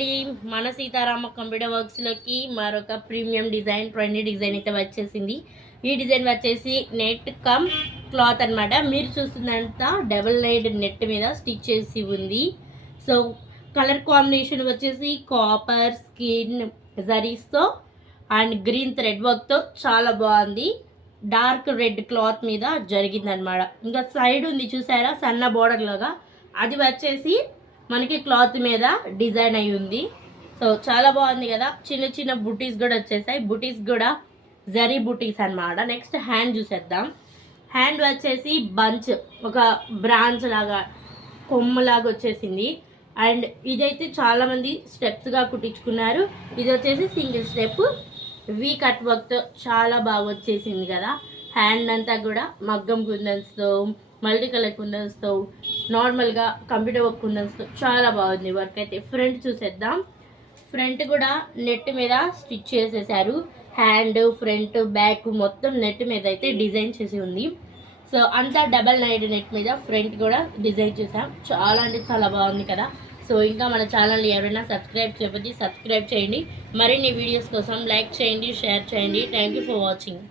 అండి, మన సీతారామ కంప్యూటర్ వర్క్స్లోకి మరొక ప్రీమియం డిజైన్ ట్రెండీ డిజైన్ అయితే వచ్చేసింది. ఈ డిజైన్ వచ్చేసి నెట్ కమ్ క్లాత్ అనమాట. మీరు చూస్తున్నంత డబుల్ నైడ్ నెట్ మీద స్టిచ్ చేసి ఉంది. సో కలర్ కాంబినేషన్ వచ్చేసి కాపర్ స్కిన్ జరీస్తో అండ్ గ్రీన్ థ్రెడ్ వర్క్తో చాలా బాగుంది. డార్క్ రెడ్ క్లాత్ మీద జరిగిందనమాట. ఇంకా సైడ్ ఉంది చూసారా సన్న బోర్డర్ లాగా, అది వచ్చేసి మనకి క్లాత్ మీద డిజైన్ అయి ఉంది. సో చాలా బాగుంది కదా. చిన్న చిన్న బుటీస్ కూడా వచ్చేసాయి. బుటీస్ కూడా జరీ బుటీస్ అనమాట. నెక్స్ట్ హ్యాండ్ చూసేద్దాం. హ్యాండ్ వచ్చేసి బంచ్, ఒక బ్రాంచ్ లాగా కొమ్మలాగా వచ్చేసింది. అండ్ ఇదైతే చాలా మంది స్టెప్స్గా కుట్టించుకున్నారు. ఇది వచ్చేసి సింగిల్ స్టెప్ వీ కట్ వర్క్తో చాలా బాగా వచ్చేసింది కదా. హ్యాండ్ అంతా కూడా మగ్గం కుందన్స్తో, మల్టీ కలర్ కుందన్స్తో, నార్మల్గా కంప్యూటర్ వర్క్ కుందన్స్తో చాలా బాగుంది వర్క్ అయితే. ఫ్రంట్ చూసేద్దాం. ఫ్రంట్ కూడా నెట్ మీద స్టిచ్ చేసేసారు. హ్యాండ్, ఫ్రంట్, బ్యాక్ మొత్తం నెట్ మీద అయితే డిజైన్ చేసి ఉంది. సో అంతా డబల్ నైడ్ నెట్ మీద ఫ్రంట్ కూడా డిజైన్ చేసాం. చాలా అంటే చాలా బాగుంది కదా. సో ఇంకా మన ఛానల్ని ఎవరైనా సబ్స్క్రైబ్ చేయకపోతే సబ్స్క్రైబ్ చేయండి. మరిన్ని వీడియోస్ కోసం లైక్ చేయండి, షేర్ చేయండి. Thank you for watching.